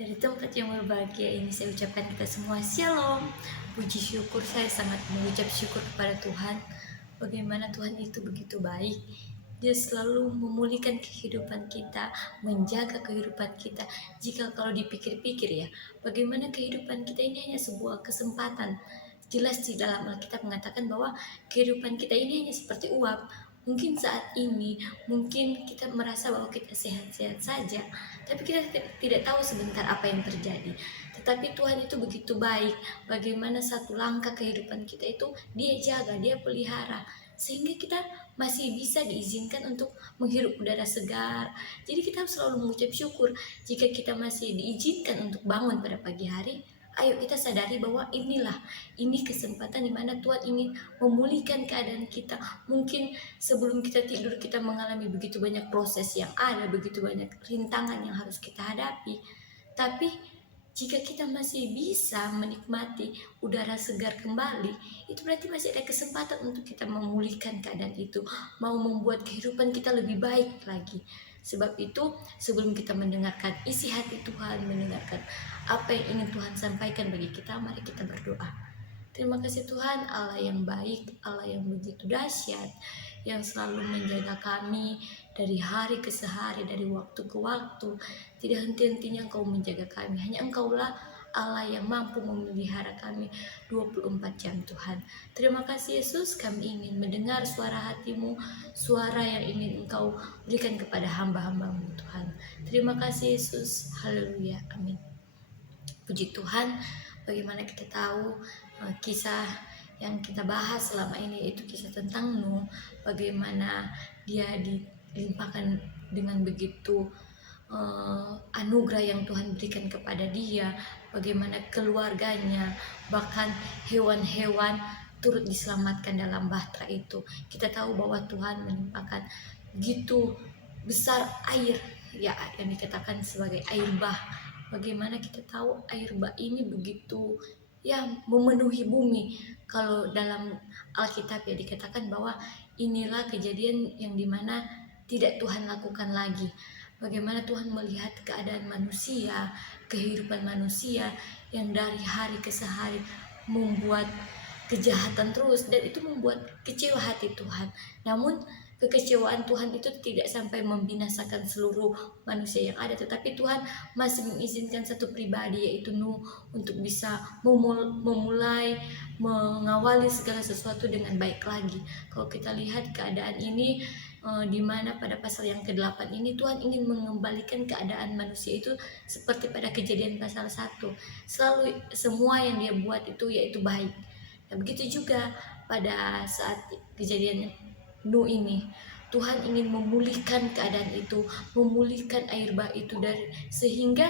Dari tempat yang berbahagia ini saya ucapkan kita semua Shalom. Puji syukur, saya sangat mengucap syukur kepada Tuhan. Bagaimana Tuhan itu begitu baik. Dia selalu memulihkan kehidupan kita, menjaga kehidupan kita. Jika kalau dipikir-pikir ya, bagaimana kehidupan kita ini hanya sebuah kesempatan. Jelas di dalam Alkitab mengatakan bahwa kehidupan kita ini hanya seperti uap. Mungkin saat ini, mungkin kita merasa bahwa kita sehat-sehat saja, tapi kita tidak tahu sebentar apa yang terjadi. Tetapi Tuhan itu begitu baik, bagaimana satu langkah kehidupan kita itu Dia jaga, Dia pelihara, sehingga kita masih bisa diizinkan untuk menghirup udara segar. Jadi kita harus selalu mengucap syukur jika kita masih diizinkan untuk bangun pada pagi hari. Ayo kita sadari bahwa ini kesempatan di mana Tuhan ingin memulihkan keadaan kita. Mungkin sebelum kita tidur kita mengalami begitu banyak proses yang ada, begitu banyak rintangan yang harus kita hadapi. Tapi jika kita masih bisa menikmati udara segar kembali, itu berarti masih ada kesempatan untuk kita memulihkan keadaan itu, mau membuat kehidupan kita lebih baik lagi. Sebab itu, sebelum kita mendengarkan isi hati Tuhan, mendengarkan apa yang ingin Tuhan sampaikan bagi kita, mari kita berdoa. Terima kasih Tuhan, Allah yang baik, Allah yang begitu dahsyat, yang selalu menjaga kami dari hari ke hari, dari waktu ke waktu. Tidak henti-hentinya Engkau menjaga kami. Hanya Engkaulah Allah yang mampu memelihara kami 24 jam Tuhan. Terima kasih Yesus, kami ingin mendengar suara hati-Mu, suara yang ingin Engkau berikan kepada hamba-hamba-Mu Tuhan. Terima kasih Yesus, haleluya, amin. Puji Tuhan, bagaimana kita tahu kisah yang kita bahas selama ini itu kisah tentang Nuh, bagaimana dia dilimpahkan dengan begitu anugerah yang Tuhan berikan kepada dia, bagaimana keluarganya, bahkan hewan-hewan turut diselamatkan dalam bahtera itu. Kita tahu bahwa Tuhan melimpahkan begitu besar air, ya, yang dikatakan sebagai air bah. Bagaimana kita tahu air bah ini begitu ya memenuhi bumi. Kalau dalam Alkitab ya dikatakan bahwa inilah kejadian yang dimana tidak Tuhan lakukan lagi. Bagaimana Tuhan melihat keadaan manusia, kehidupan manusia yang dari hari ke hari membuat kejahatan terus, dan itu membuat kecewa hati Tuhan. Namun kekecewaan Tuhan itu tidak sampai membinasakan seluruh manusia yang ada, tetapi Tuhan masih mengizinkan satu pribadi, yaitu Nuh, untuk bisa memulai mengawali segala sesuatu dengan baik lagi. Kalau kita lihat keadaan ini, di mana pada pasal yang ke-8 ini Tuhan ingin mengembalikan keadaan manusia itu seperti pada Kejadian pasal 1. Selalu semua yang dia buat itu yaitu baik. Nah, begitu juga pada saat kejadian Nuh ini, Tuhan ingin memulihkan keadaan itu, memulihkan air bah itu, dari sehingga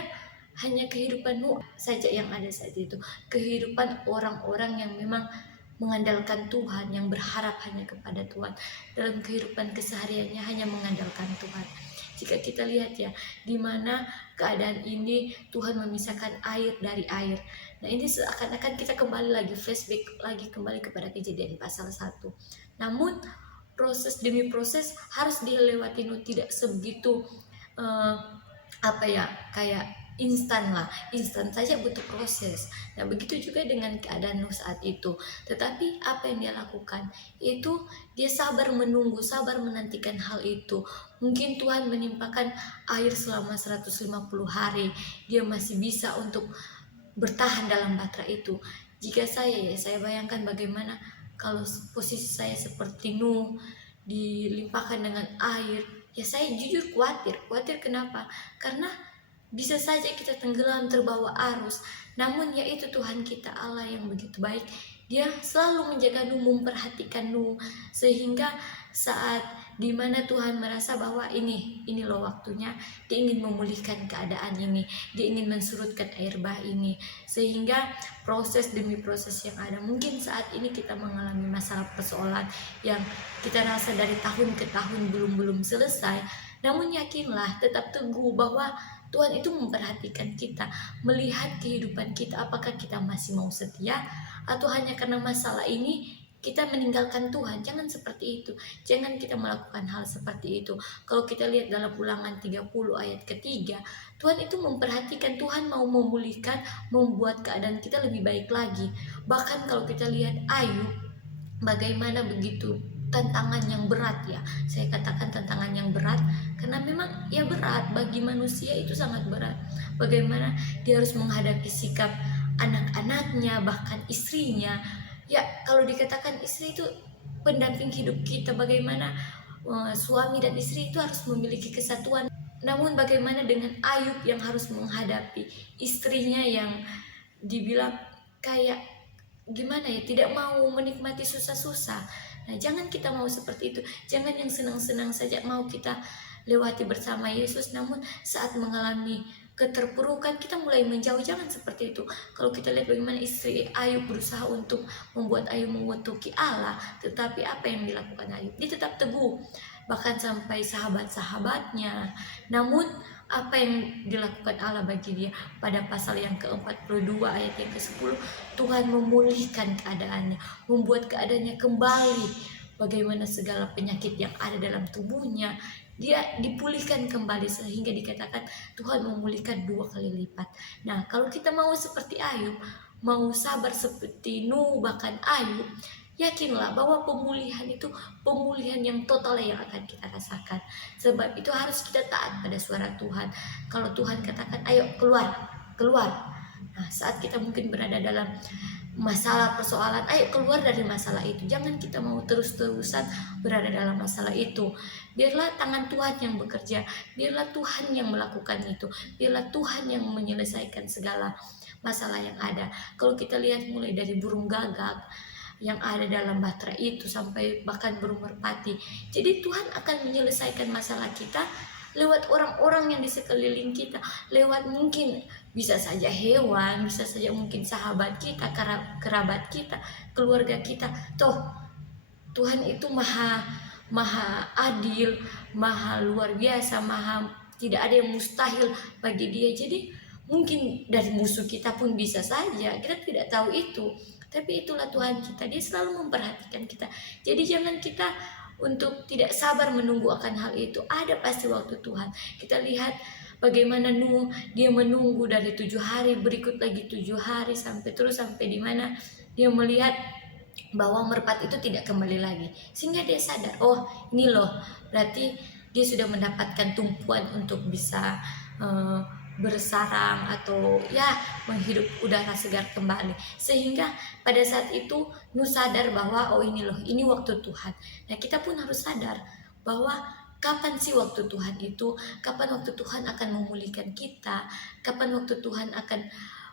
hanya kehidupan Nuh saja yang ada saat itu, kehidupan orang-orang yang memang mengandalkan Tuhan, yang berharap hanya kepada Tuhan, dalam kehidupan kesehariannya hanya mengandalkan Tuhan. Jika kita lihat ya, di mana keadaan ini Tuhan memisahkan air dari air. Nah, ini seakan-akan kita kembali lagi, flashback lagi kembali kepada Kejadian pasal 1. Namun proses demi proses harus dilewati, tidak sebegitu kayak instan saja, butuh proses. Nah, begitu juga dengan keadaan Nuh saat itu. Tetapi apa yang dia lakukan, itu dia sabar menunggu, sabar menantikan hal itu. Mungkin Tuhan menimpakan air selama 150 hari, dia masih bisa untuk bertahan dalam bahtera itu. Jika saya bayangkan bagaimana kalau posisi saya seperti Nuh, dilimpahkan dengan air, ya saya jujur khawatir. Kenapa? Karena bisa saja kita tenggelam terbawa arus. Namun yaitu Tuhan kita, Allah yang begitu baik, Dia selalu menjaga Nuh, memperhatikan Nuh, sehingga saat dimana Tuhan merasa bahwa ini loh waktunya, Dia ingin memulihkan keadaan ini, Dia ingin mensurutkan air bah ini, sehingga proses demi proses yang ada. Mungkin saat ini kita mengalami masalah persoalan yang kita rasa dari tahun ke tahun belum selesai, namun yakinlah, tetap teguh bahwa Tuhan itu memperhatikan kita, melihat kehidupan kita, apakah kita masih mau setia, atau hanya karena masalah ini kita meninggalkan Tuhan. Jangan seperti itu. Jangan kita melakukan hal seperti itu. Kalau kita lihat dalam Ulangan 30 ayat ketiga, Tuhan itu memperhatikan, Tuhan mau memulihkan, membuat keadaan kita lebih baik lagi. Bahkan kalau kita lihat Ayub, bagaimana begitu tantangan yang berat ya. Saya katakan tantangan yang berat karena memang ya berat bagi manusia, itu sangat berat. Bagaimana dia harus menghadapi sikap anak-anaknya, bahkan istrinya. Ya, kalau dikatakan istri itu pendamping hidup kita, bagaimana suami dan istri itu harus memiliki kesatuan. Namun bagaimana dengan Ayub yang harus menghadapi istrinya yang dibilang kayak gimana ya, tidak mau menikmati susah-susah. Nah, jangan kita mau seperti itu. Jangan yang senang-senang saja mau kita lewati bersama Yesus, namun saat mengalami keterpurukan kita mulai menjauh. Jangan seperti itu. Kalau kita lihat bagaimana istri Ayub berusaha untuk membuat Ayub mengutuki Allah, tetapi apa yang dilakukan Ayub? Dia tetap teguh, bahkan sampai sahabat-sahabatnya. Namun apa yang dilakukan Allah bagi dia? Pada pasal yang ke-42 ayat yang ke-10, Tuhan memulihkan keadaannya, membuat keadaannya kembali. Bagaimana segala penyakit yang ada dalam tubuhnya, dia dipulihkan kembali, sehingga dikatakan Tuhan memulihkan 2 kali lipat. Nah, kalau kita mau seperti Ayub, mau sabar seperti Nuh, bahkan Ayub, yakinlah bahwa pemulihan itu pemulihan yang total yang akan kita rasakan. Sebab itu harus kita taat pada suara Tuhan. Kalau Tuhan katakan ayo keluar, keluar. Nah, saat kita mungkin berada dalam masalah persoalan, ayo keluar dari masalah itu. Jangan kita mau terus-terusan berada dalam masalah itu. Biarlah tangan Tuhan yang bekerja, biarlah Tuhan yang melakukan itu, biarlah Tuhan yang menyelesaikan segala masalah yang ada. Kalau kita lihat mulai dari burung gagak yang ada dalam batra itu sampai bahkan burung merpati. Jadi Tuhan akan menyelesaikan masalah kita lewat orang-orang yang di sekeliling kita, lewat mungkin bisa saja hewan, bisa saja mungkin sahabat kita, kerabat kita, keluarga kita. Toh Tuhan itu maha adil, maha luar biasa, maha tidak ada yang mustahil bagi Dia. Jadi mungkin dari musuh kita pun bisa saja, kita tidak tahu itu. Tapi itulah Tuhan kita, Dia selalu memperhatikan kita. Jadi jangan kita untuk tidak sabar menunggu akan hal itu. Ada pasti waktu Tuhan. Kita lihat bagaimana Nuh, dia menunggu dari 7 hari, berikut lagi 7 hari, sampai di mana dia melihat bahwa merpati itu tidak kembali lagi. Sehingga dia sadar, oh ini loh, berarti dia sudah mendapatkan tumpuan untuk bisa bersarang atau ya menghirup udara segar kembali. Sehingga pada saat itu Nuh sadar bahwa oh ini loh, ini waktu Tuhan. Nah, kita pun harus sadar bahwa kapan sih waktu Tuhan itu, kapan waktu Tuhan akan memulihkan kita, kapan waktu Tuhan akan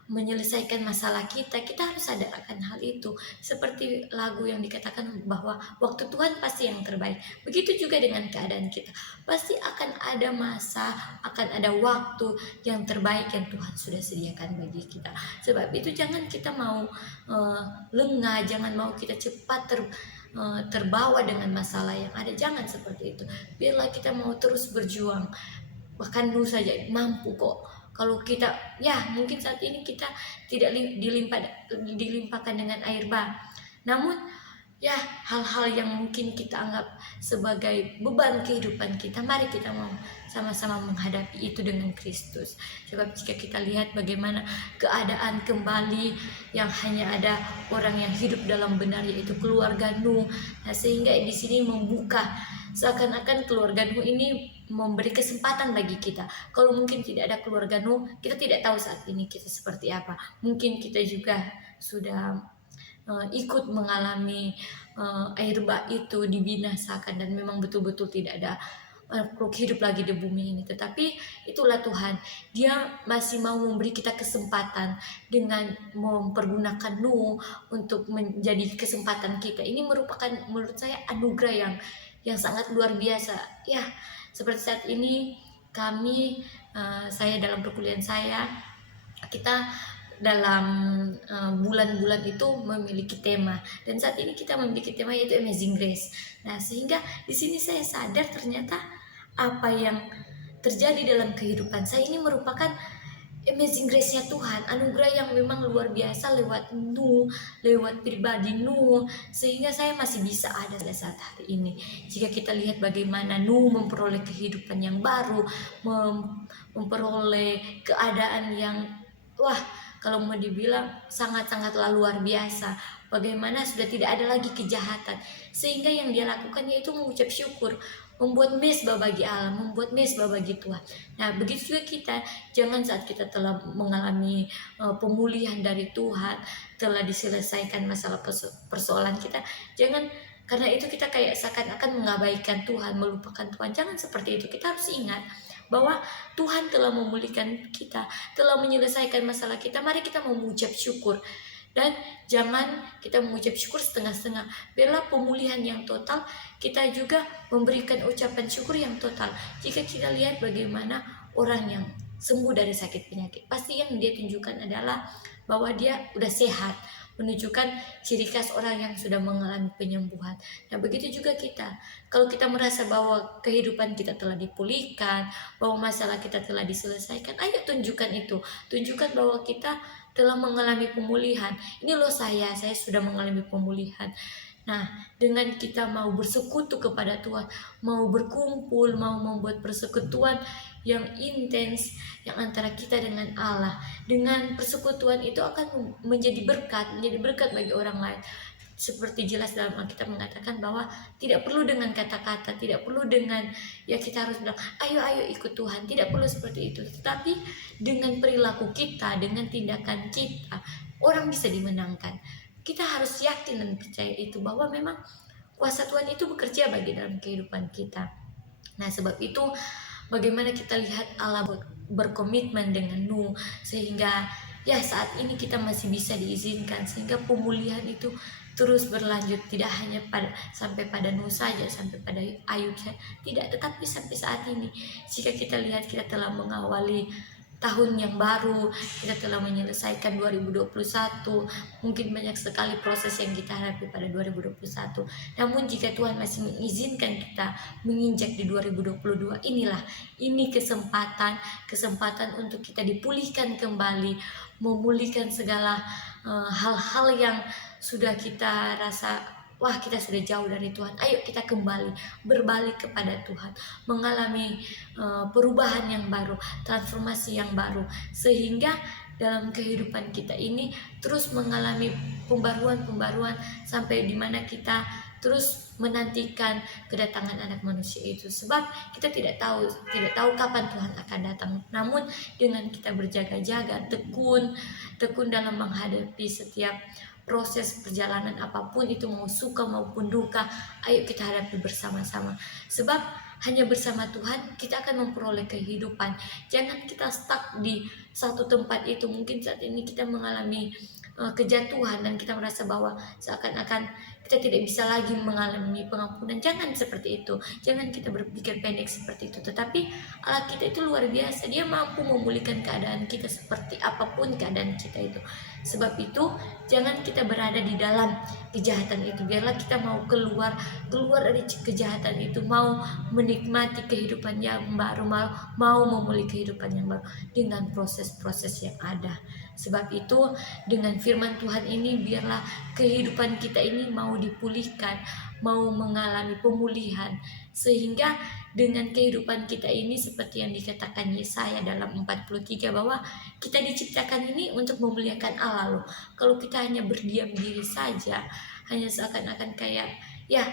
menyelesaikan masalah kita. Kita harus sadar akan hal itu. Seperti lagu yang dikatakan bahwa waktu Tuhan pasti yang terbaik. Begitu juga dengan keadaan kita. Pasti akan ada masa, akan ada waktu yang terbaik yang Tuhan sudah sediakan bagi kita. Sebab itu jangan kita mau lengah, jangan mau kita cepat terbawa dengan masalah yang ada. Jangan seperti itu. Biarlah kita mau terus berjuang. Bahkan Nuh saja mampu kok. Kalau kita, ya mungkin saat ini kita tidak dilimpahkan dengan air bah. Namun ya hal-hal yang mungkin kita anggap sebagai beban kehidupan kita, mari kita mau sama-sama menghadapi itu dengan Kristus. Sebab jika kita lihat bagaimana keadaan kembali yang hanya ada orang yang hidup dalam benar, yaitu keluarga Nuh. Nah, sehingga di sini membuka seakan-akan keluarga Nuh ini memberi kesempatan bagi kita. Kalau mungkin tidak ada keluarga Nuh, kita tidak tahu saat ini kita seperti apa. Mungkin kita juga sudah ikut mengalami air bah itu dibinasakan dan memang betul-betul tidak ada makhluk hidup lagi di bumi ini. Tetapi itulah Tuhan, Dia masih mau memberi kita kesempatan dengan mempergunakan Nuh untuk menjadi kesempatan kita. Ini merupakan menurut saya anugerah yang sangat luar biasa. Ya, seperti saat ini kami, saya dalam perkuliahan saya, kita dalam bulan-bulan itu memiliki tema, dan saat ini kita memiliki tema yaitu Amazing Grace. Nah, sehingga di sini saya sadar ternyata apa yang terjadi dalam kehidupan saya ini merupakan amazing grace-nya Tuhan, anugerah yang memang luar biasa lewat Nuh, lewat pribadi Nuh, sehingga saya masih bisa ada pada saat hari ini. Jika kita lihat bagaimana Nuh memperoleh kehidupan yang baru, memperoleh keadaan yang wah, kalau mau dibilang sangat-sangatlah luar biasa. Bagaimana sudah tidak ada lagi kejahatan, sehingga yang dia lakukan yaitu mengucap syukur, membuat mesbah bagi Allah, membuat mesbah bagi Tuhan. Nah, begitu juga kita, jangan saat kita telah mengalami pemulihan dari Tuhan, telah diselesaikan masalah persoalan kita, jangan karena itu kita kayak seakan-akan mengabaikan Tuhan, melupakan Tuhan. Jangan seperti itu. Kita harus ingat bahwa Tuhan telah memulihkan kita, telah menyelesaikan masalah kita. Mari kita mengucap syukur. Dan jangan kita mengucap syukur setengah-setengah. Biarlah pemulihan yang total, kita juga memberikan ucapan syukur yang total. Jika kita lihat bagaimana orang yang sembuh dari sakit penyakit, pasti yang dia tunjukkan adalah bahwa dia udah sehat, menunjukkan ciri khas orang yang sudah mengalami penyembuhan. Nah, begitu juga kita. Kalau kita merasa bahwa kehidupan kita telah dipulihkan, bahwa masalah kita telah diselesaikan, ayo tunjukkan itu. Tunjukkan bahwa kita telah mengalami pemulihan. Ini loh saya sudah mengalami pemulihan. Nah, dengan kita mau bersekutu kepada Tuhan, mau berkumpul, mau membuat persekutuan yang intens yang antara kita dengan Allah, dengan persekutuan itu akan menjadi berkat bagi orang lain. Seperti jelas dalam Alkitab mengatakan bahwa tidak perlu dengan kata-kata, tidak perlu dengan ya kita harus bilang ayo ikut Tuhan, tidak perlu seperti itu. Tetapi dengan perilaku kita, dengan tindakan kita, orang bisa dimenangkan. Kita harus yakin dan percaya itu bahwa memang kuasa Tuhan itu bekerja bagi dalam kehidupan kita. Nah, sebab itu bagaimana kita lihat Allah berkomitmen dengan Nuh, sehingga ya saat ini kita masih bisa diizinkan, sehingga pemulihan itu terus berlanjut, tidak hanya sampai pada Nuh saja, sampai pada Ayub saja, tidak, tetapi sampai saat ini. Jika kita lihat kita telah mengawali tahun yang baru, kita telah menyelesaikan 2021, mungkin banyak sekali proses yang kita hadapi pada 2021. Namun jika Tuhan masih mengizinkan kita menginjak di 2022, ini kesempatan untuk kita dipulihkan kembali, memulihkan segala hal-hal yang sudah kita rasa wah kita sudah jauh dari Tuhan. Ayo kita kembali berbalik kepada Tuhan, mengalami perubahan yang baru, transformasi yang baru, sehingga dalam kehidupan kita ini terus mengalami pembaruan sampai dimana kita terus menantikan kedatangan anak manusia itu. Sebab kita tidak tahu kapan Tuhan akan datang. Namun dengan kita berjaga-jaga, tekun dalam menghadapi setiap proses perjalanan apapun itu, mau suka maupun duka, ayo kita hadapi bersama-sama. Sebab hanya bersama Tuhan kita akan memperoleh kehidupan. Jangan kita stuck di satu tempat itu. Mungkin saat ini kita mengalami kejatuhan dan kita merasa bahwa seakan-akan kita tidak bisa lagi mengalami pengampunan. Jangan seperti itu. Jangan kita berpikir pendek seperti itu. Tetapi Allah kita itu luar biasa. Dia mampu memulihkan keadaan kita seperti apapun keadaan kita itu. Sebab itu jangan kita berada di dalam kejahatan itu. Biarlah kita mau keluar dari kejahatan itu, mau menikmati kehidupan yang baru, mau memulih kehidupan yang baru dengan proses-proses yang ada. Sebab itu dengan firman Tuhan ini biarlah kehidupan kita ini mau dipulihkan, mau mengalami pemulihan, sehingga dengan kehidupan kita ini seperti yang dikatakan Yesaya dalam 43 bahwa kita diciptakan ini untuk memuliakan Allah loh. Kalau kita hanya berdiam diri saja, hanya seakan-akan kayak ya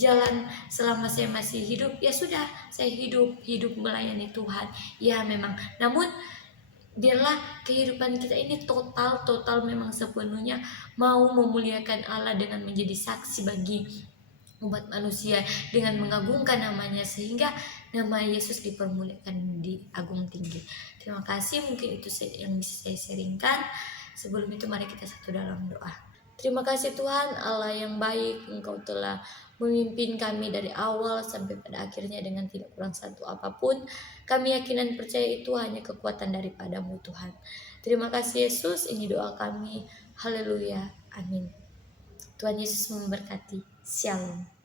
jalan selama saya masih hidup, ya sudah saya hidup melayani Tuhan. Ya memang, namun biarlah kehidupan kita ini total memang sepenuhnya mau memuliakan Allah dengan menjadi saksi bagi umat manusia, dengan mengagungkan namanya, sehingga nama Yesus dipermuliakan di agung tinggi. Terima kasih, mungkin itu yang bisa saya sharingkan. Sebelum itu mari kita satu dalam doa. Terima kasih Tuhan Allah yang baik, Engkau telah memimpin kami dari awal sampai pada akhirnya dengan tidak kurang satu apapun. Kami yakin dan percaya itu hanya kekuatan daripada-Mu Tuhan. Terima kasih Yesus, ini doa kami. Haleluya, amin. Tuhan Yesus memberkati. Shalom.